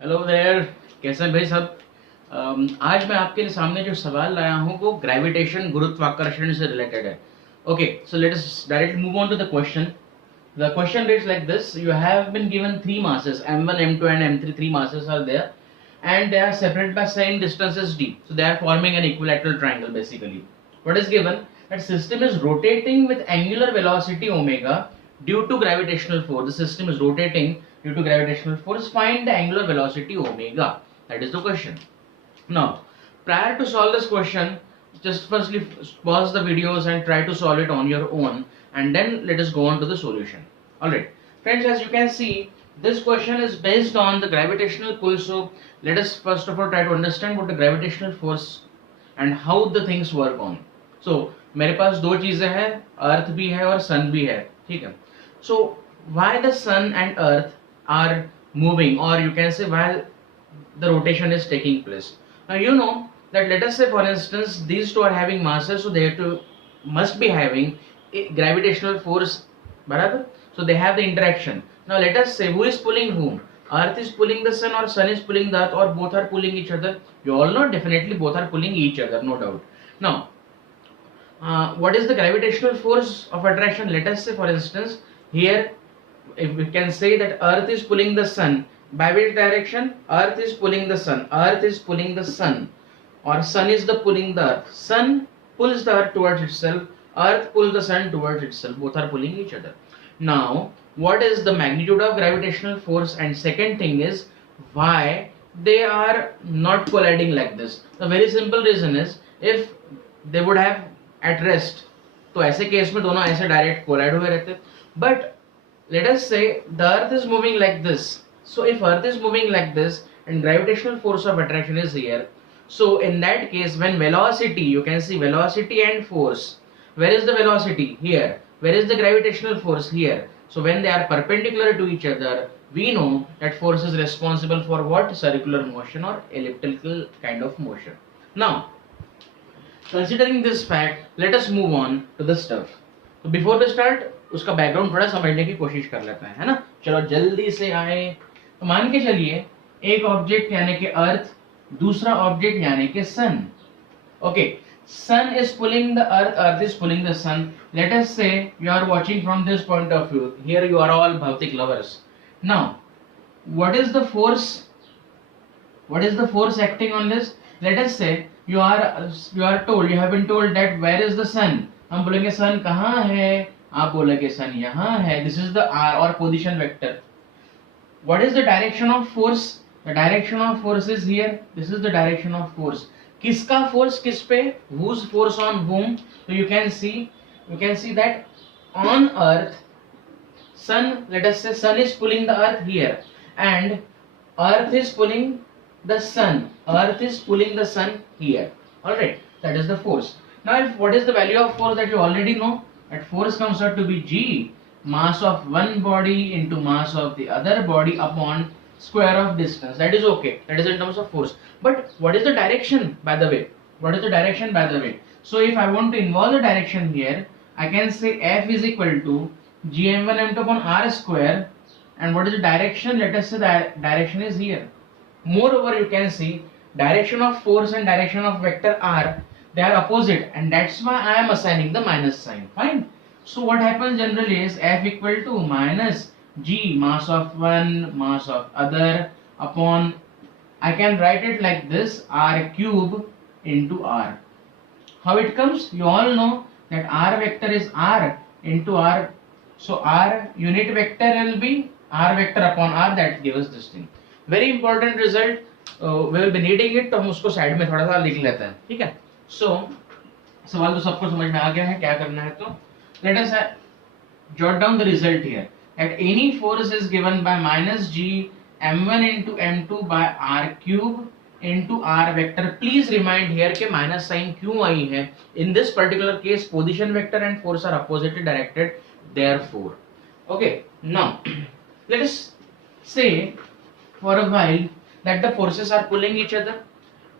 Hello there, कैसे हैं भाई सब। आज मैं आपके सामने जो सवाल लाया हूँ वो ग्रेविटेशन गुरुत्वाकर्षण से रिलेटेड है। Okay, so let us directly move on to the question. The question reads like this: you have been given three masses m1, m2 and m3. Three masses are there and they are separated by same distances d, so they are forming an equilateral triangle. Basically what is given, that system is rotating with angular velocity omega due to gravitational force. The system is rotating due to gravitational force. Find the angular velocity omega. That is the question. Now, prior to solve this question, just firstly pause the videos and try to solve it on your own, and then let us go on to the solution. Alright, friends, as you can see, this question is based on the gravitational pull. So let us first of all try to understand what the gravitational force and how the things work on. So मेरे पास दो चीजें हैं, अर्थ भी है और सन भी है, ठीक है. So why the sun and earth are moving, or you can say why the rotation is taking place. Now you know that, let us say for instance these two are having masses, so they must be having a gravitational force, barabar? So they have the interaction. Now let us say who is pulling whom. Earth is pulling the sun or sun is pulling the earth, or both are pulling each other. You all know definitely both are pulling each other, no doubt. Now what is the gravitational force of attraction? Let us say for instance here, if we can say that earth is pulling the sun, by which direction? Earth is pulling the sun, earth is pulling the sun, or sun is the pulling the earth. Sun pulls the earth towards itself, earth pulls the sun towards itself, both are pulling each other. Now what is the magnitude of gravitational force, and second thing is why they are not colliding like this. The very simple reason is, if they would have at rest, तो ऐसे case में दोनों ऐसे direct collide हुए रहते. But let us say the earth is moving like this. So if earth is moving like this and gravitational force of attraction is here, so in that case when velocity, you can see velocity and force, where is the velocity? Here. Where is the gravitational force? Here. So when they are perpendicular to each other, we know that force is responsible for what? Circular motion or elliptical kind of motion. Now considering this fact, let us move on to the stuff. So before we start, उसका background थोड़ा समझने की कोशिश कर लेते हैं, है ना. चलो जल्दी से आए. तो मान के चलिए एक ऑब्जेक्ट यानी कि अर्थ, दूसरा ऑब्जेक्ट यानी कि sun. Okay, sun is pulling the earth is pulling the sun. Let us say you are watching from this point of view. Here you are all bhautik lovers. Now what is the force, acting on this? Let us say you are told, you have been told that where is the sun. हम बोलेंगे sun कहाँ है, आप बोलोगे सन यहाँ है. This is the r और position vector. What is the direction of force? The direction of force is here. This is the direction of force. किसका फोर्स किस पे? whose force on whom? so you can see that on earth, sun, let us say sun is pulling the earth here, and earth is pulling the sun, here. All right, that is the force. Now what is the value of force? That you already know. That force comes out to be g, mass of one body into mass of the other body upon square of distance. That is okay. That is in terms of force. But what is the direction, by the way? So if I want to involve the direction here, I can say F is equal to gm1 m2 upon r square. And what is the direction? Let us say the direction is here. Moreover, you can see direction of force and direction of vector r, they are opposite, and that's why I am assigning the minus sign. Fine. So what happens generally is F equal to minus g, mass of one, mass of other, upon, I can write it like this, r cube into r. How it comes? You all know that r vector is r into r. So r unit vector will be r vector upon r. That gives us this thing. Very important result. We will be needing it, तो हम उसको side में थोड़ा सा लिख लेते हैं, ठीक है. So सवाल तो सबको समझ में आ गया है, क्या करना है. तो let us jot down the result here, that any force is given by minus g m1 into m2 by r cube into r vector. Please remind here के minus sign क्यों आई है. In this particular case position vector and force are oppositely directed, therefore. Okay, now let us say for a while that the forces are pulling each other.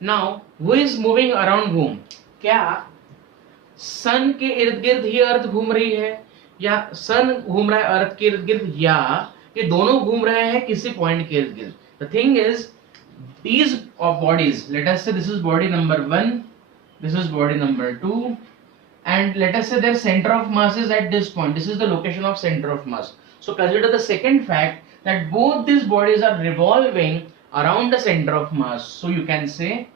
Now who is moving around whom? क्या सन के इर्द गिर्द ही अर्थ घूम रही है, या सन घूम रहा है अर्थ के इर्द गिर्द, या ये दोनों घूम रहे हैं किसी पॉइंट के इर्द गिर्द? The thing is, these bodies, let us say this is body number 1, this is body number 2, and let us say their center of mass is at this point. This is the location of center of mass. So consider the second fact that both these bodies are revolving around the center of mass. So you can say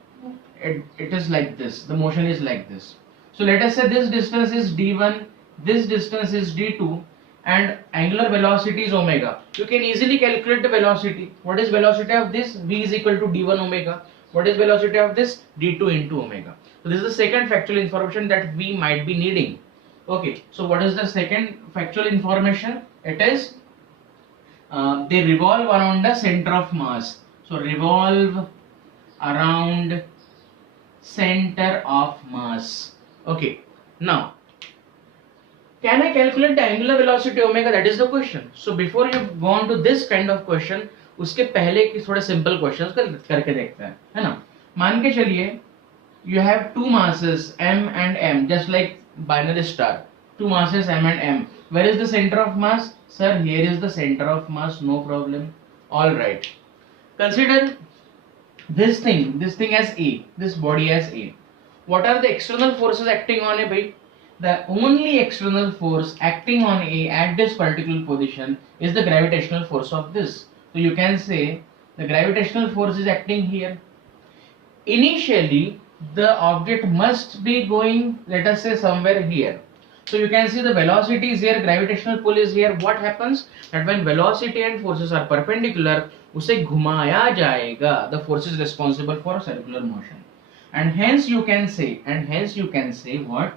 it is like this, the motion is like this. So let us say this distance is d1, this distance is d2, and angular velocity is omega. You can easily calculate the velocity. What is velocity of this? V is equal to d1 omega. What is velocity of this? d2 into omega. So this is the second factual information that we might be needing. Okay, so what is the second factual information? It is they revolve around the center of mass. So revolve around center of mass. Okay, now can I calculate the angular velocity omega? That is the question. So before you go on to this kind of question, उसके पहले की थोड़े simple questions करके देखते हैं, है ना. मान के चलिए you have two masses m and m, just like binary star. Two masses m and m. Where is the center of mass? Sir, here is the center of mass. No problem. All right. Consider this thing as A, this body as A. What are the external forces acting on A, bhai? The only external force acting on A at this particular position is the gravitational force of this. So you can say the gravitational force is acting here. Initially, the object must be going, let us say, somewhere here. So you can see the velocity is here, gravitational pull is here. What happens? That when velocity and forces are perpendicular, उसे घुमाया जाएगा. The force is responsible for circular motion. And hence you can say what?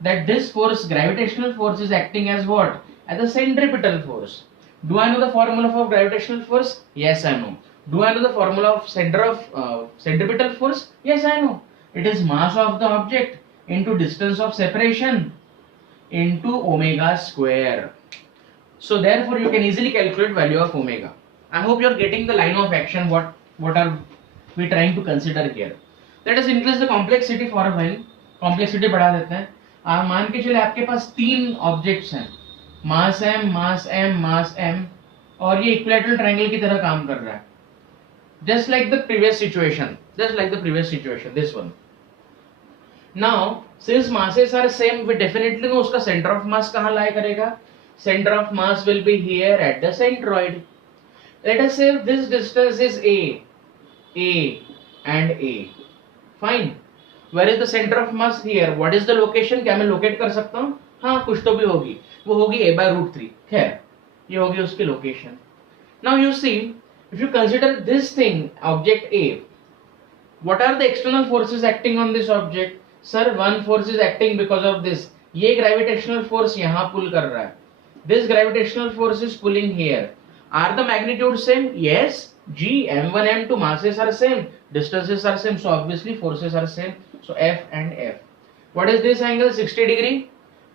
That this force, gravitational force, is acting as what? As a centripetal force. Do I know the formula for gravitational force? Yes, I know. Do I know the formula of centripetal force? Yes, I know. It is mass of the object into distance of separation into omega square. So therefore you can easily calculate value of omega. I hope you are getting the line of action. What are we trying to consider here? Let us increase the complexity for a while. Complexity बढ़ा देते हैं. मान के चले आपके पास तीन objects हैं, मास m, मास m, मास m, और ये इक्विलैटरल ट्रायंगल की तरह काम कर रहा है. Just like the previous situation, this one. Now, since masses are same, we definitely know उसका center of mass कहाँ lie करेगा. Center of mass will be here at the centroid. Let us say this distance is A and A. Fine. Where is the center of mass? Here. What is the location? क्या मैं locate कर सकता हूँ? हाँ, कुछ तो भी होगी. वो होगी A/√3. खैर, ये होगी उसकी location. Now you see, if you consider this thing, object A, what are the external forces acting on this object? Sir, one force is acting because of this. ये gravitational force यहाँ pull कर रहा है. This gravitational force is pulling here. Are the magnitudes same? Yes. G, m1, m2 masses are same, distances are same, so obviously forces are same. So F and F. What is this angle? 60 degree.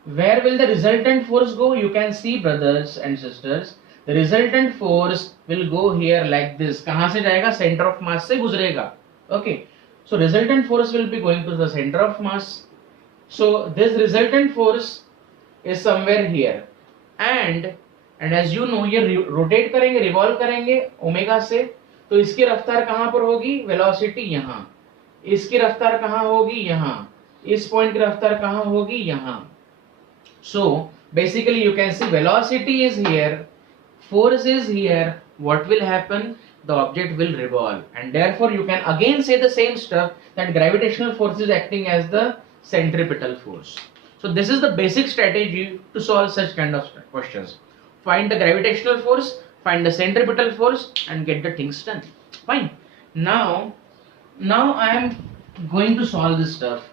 Where will the resultant force go? You can see, brothers and sisters, the resultant force will go here like this. कहाँ से जाएगा? Center of mass से गुजरेगा. Okay. So resultant force will be going to the center of mass. So this resultant force is somewhere here. And as you know, ये rotate करेंगे, revolve करेंगे omega से, तो इसकी रफ्तार कहाँ पर होगी? वेलोसिटी यहाँ. इसकी रफ्तार कहाँ होगी? यहाँ. इस पॉइंट की रफ्तार कहाँ होगी? यहाँ. So basically you can see velocity is here, force is here. What will happen? The object will revolve, and therefore you can again say the same stuff, that gravitational force is acting as the centripetal force. So this is the basic strategy to solve such kind of questions. Find the gravitational force, find the centripetal force, and get the things done. Fine. Now I am going to solve this stuff.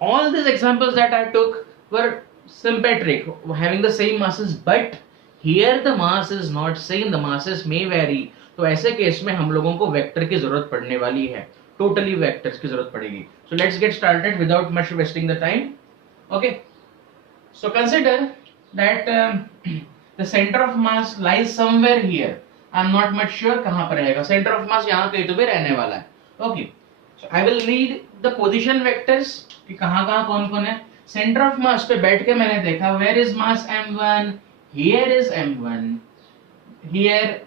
All these examples that I took were symmetric, having the same masses, but here the mass is not same, the masses may vary. तो ऐसे case में हम लोगों को vector की जरूरत पड़ने वाली है, totally vectors की जरूरत पड़ेगी. So let's get started without much wasting the time. Okay. So consider that the center of mass lies somewhere here. I am not much sure कहाँ पर रहेगा. Center of mass यहाँ कहीं तो भी रहने वाला है. Okay. So I will need the position vectors कि कहाँ कहाँ कौन कौन है. Center of mass पे बैठ के मैंने देखा, where is mass m1? Here is m1. here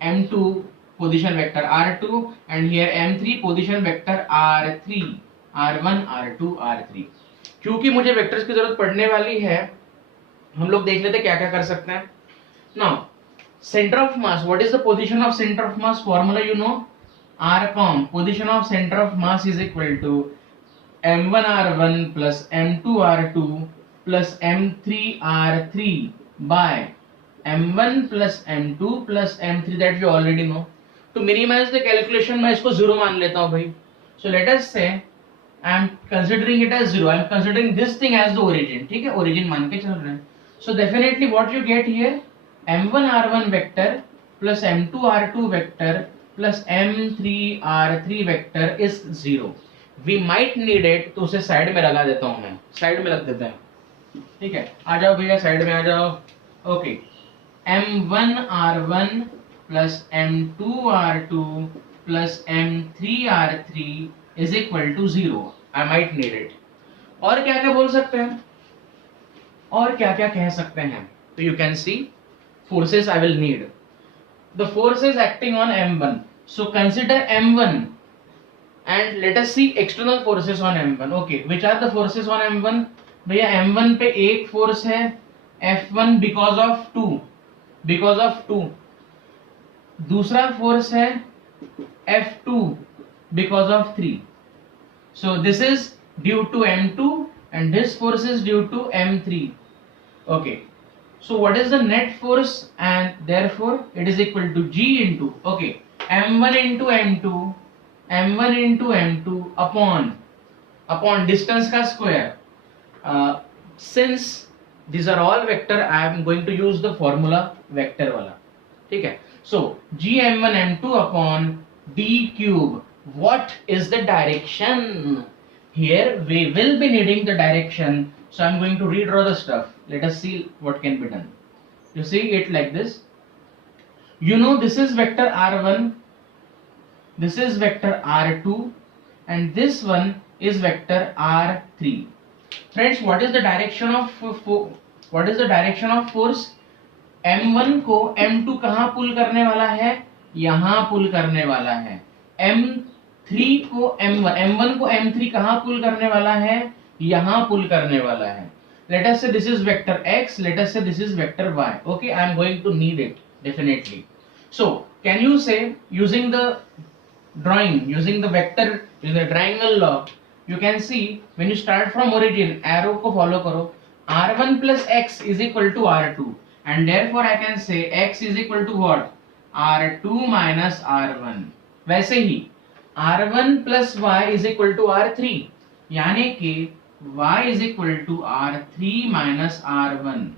m2 position vector r2 and here m3 position vector r3, r1 r2 r3. क्योंकि मुझे वेक्टर्स की जरूरत पड़ने वाली है, हम लोग देख लेते क्या क्या कर सकते हैं. Now center of mass, what is the position of center of mass formula? You know, r-com, position of center of mass is equal to m1 r1 plus m2 r2 plus m3 r3 by m1 plus m2 plus m3, that we already know. To minimize the calculation मैं इसको 0 मान लेता हूँ भाई. So let us say I am considering it as 0. I am considering this thing as the origin. ठीक है, origin मान के चल रहे हैं. So definitely what you get here, m1 r1 vector plus m2 r2 vector plus m3 r3 vector is 0. We might need it, तो उसे side में लगा देता हूँ मैं, साइड में रख देते हैं. ठीक है, आ जाओ भैया साइड में आ जाओ. Okay, m1 r1 plus m2 r2 plus m3 r3 is equal to 0. I might need it. और क्या क्या बोल सकते हैं, और क्या क्या कह सकते हैं? तो you can see forces I will need. The forces acting on m1. So consider m1 and let us see external forces on m1. Okay, which are the forces on m1? भैया m1 पे एक force है f1 because of 2. दूसरा force है f2 because of 3. So this is due to m2 and this force is due to m3. Okay, so what is the net force? And therefore it is equal to g into, okay, m1 into m2 upon distance का square. Since these are all vector, I am going to use the formula vector वाला. ठीक है, so g m1 m2 upon d cube. What is the direction? Here we will be needing the direction, so I am going to redraw the stuff. Let us see what can be done. You see it like this. You know this is vector r1, this is vector r2 and this one is vector r3. Friends, what is the direction of force? m1 को m2 कहाँ पुल करने वाला है? यहाँ पुल करने वाला है. m3 को m1 को m3 कहाँ पुल करने वाला है? यहाँ पुल करने वाला है. Let us say this is vector x, let us say this is vector y. Okay, I am going to need it definitely. So can you say, using the drawing, using the vector, using the triangle law, you can see when you start from origin, arrow को follow करो, r1 plus x is equal to r2 and therefore I can say x is equal to what? r2 minus r1. वैसे ही r1 plus y is equal to r3, यानी कि y is equal to r3 minus r1.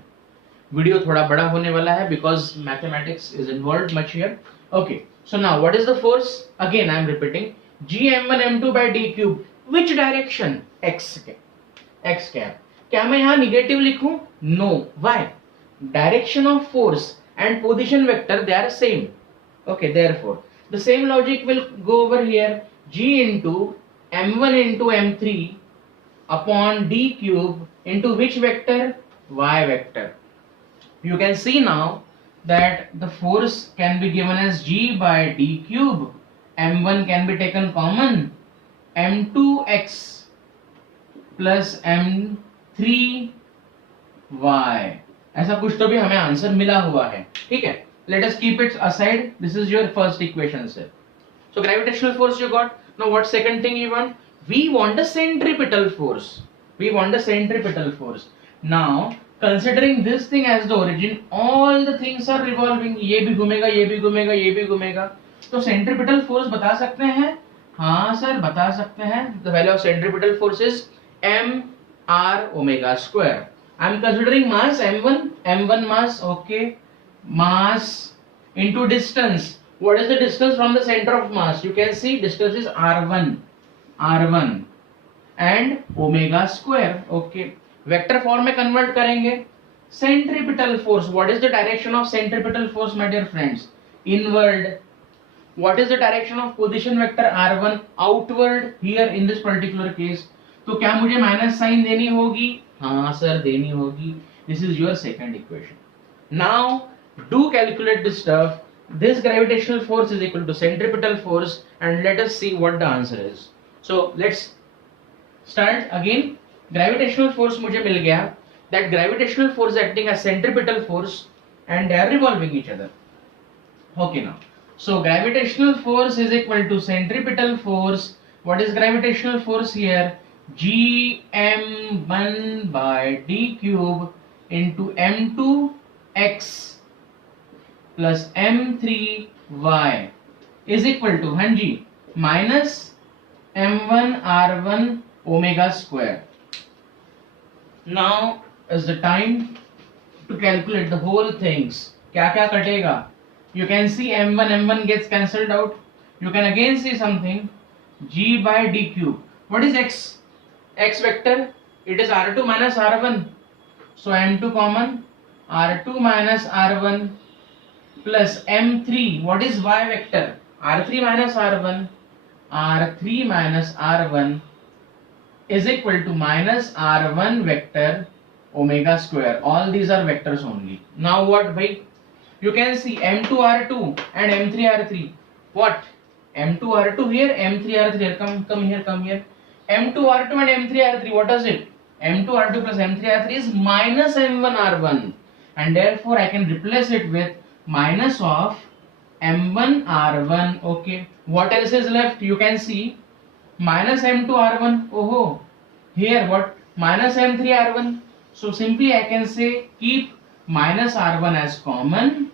Video थोड़ा बड़ा होने वाला है because mathematics is involved much here. Okay, so now what is the force? Again I am repeating, g m1 m2 by d cube. Which direction? x cap. क्या मैं यहाँ negative लिखूं? No. Why? Direction of force and position vector, they are same. Okay, therefore the same logic will go over here. G into m1 into m3 upon d cube into which vector? Y vector. You can see now that the force can be given as g by d cube. m1 can be taken common, m2x plus m3y. ऐसा कुछ तो भी हमें answer मिला हुआ है. ठीक है, let us keep it aside. This is your first equation, sir. So gravitational force you got. Now what second thing you want? We want the centripetal force. Now considering this thing as the origin, all the things are revolving. ये भी घूमेगा, ये भी घूमेगा, ये भी घूमेगा. तो centripetal force बता सकते हैं? हाँ सर, बता सकते हैं. The value of centripetal force is m r omega square. I am considering mass m1 mass. Okay, mass into distance. What is the distance from the center of mass? You can see distance is r1 and omega square. Okay, vector form में convert करेंगे. Centripetal force, what is the direction of centripetal force my dear friends? Inward. What is the direction of position vector r1? Outward here in this particular case. तो क्या मुझे minus sign देनी होगी? हाँ sir, देनी होगी. This is your second equation. Now Do calculate this stuff. This gravitational force is equal to centripetal force, and let us see what the answer is. So let's start again. Gravitational force मुझे मिल गया. That gravitational force acting as centripetal force, and they are revolving each other. Okay now. So gravitational force is equal to centripetal force. What is gravitational force here? Gm1 by d cube into m2 x plus m3y is equal to hanji minus m1 r1 omega square. Now is the time to calculate the whole things. क्या क्या कटेगा? You can see m1 gets cancelled out. You can again see something, g by d cube. What is x? X vector, it is r2 minus r1. So m2 common, r2 minus r1 plus m3. What is y vector? r3 minus r1. r3 minus r1 is equal to minus r1 vector omega square. All these are vectors only. Now what, bhai? You can see m2 r2 and m3 r3. What? m2 r2 here, m3 r3 here. Come here. m2 r2 and m3 r3. What does it? m2 r2 plus m3 r3 is minus m1 r1, and therefore I can replace it with minus of m1 r1. Okay. What else is left? You can see minus m2 r1. Oh, here what? Minus m3 r1. So simply I can say keep minus r1 as common,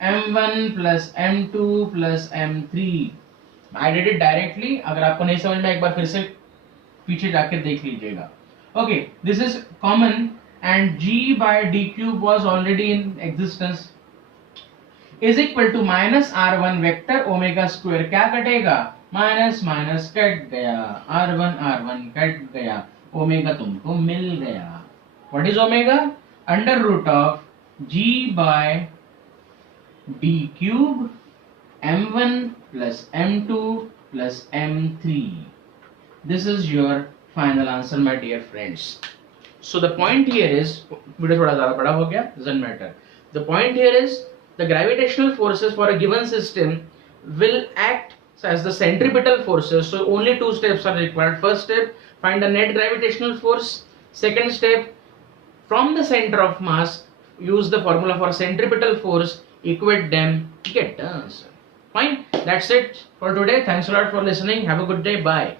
m1 plus m2 plus m3. I did it directly. अगर आपको नहीं समझ में एक बार फिर से पीछे जाके देख लीजिएगा. Okay, this is common, and g by d cube was already in existence, is equal to minus r1 vector omega square. क्या कटेगा? माइनस माइनस कट गया, r1 कट गया, ओमेगा तुमको मिल गया. What is omega? Under root of g by d cube m1 plus m2 plus m3. This is your final answer, my dear friends. So the point here is, video थोड़ा ज़्यादा बड़ा हो गया, doesn't matter. The point here is the gravitational forces for a given system will act as the centripetal forces. So only two steps are required. First step, find the net gravitational force. Second step, from the center of mass, use the formula for centripetal force, equate them, get the answer. Fine, that's it for today. Thanks a lot for listening. Have a good day. Bye.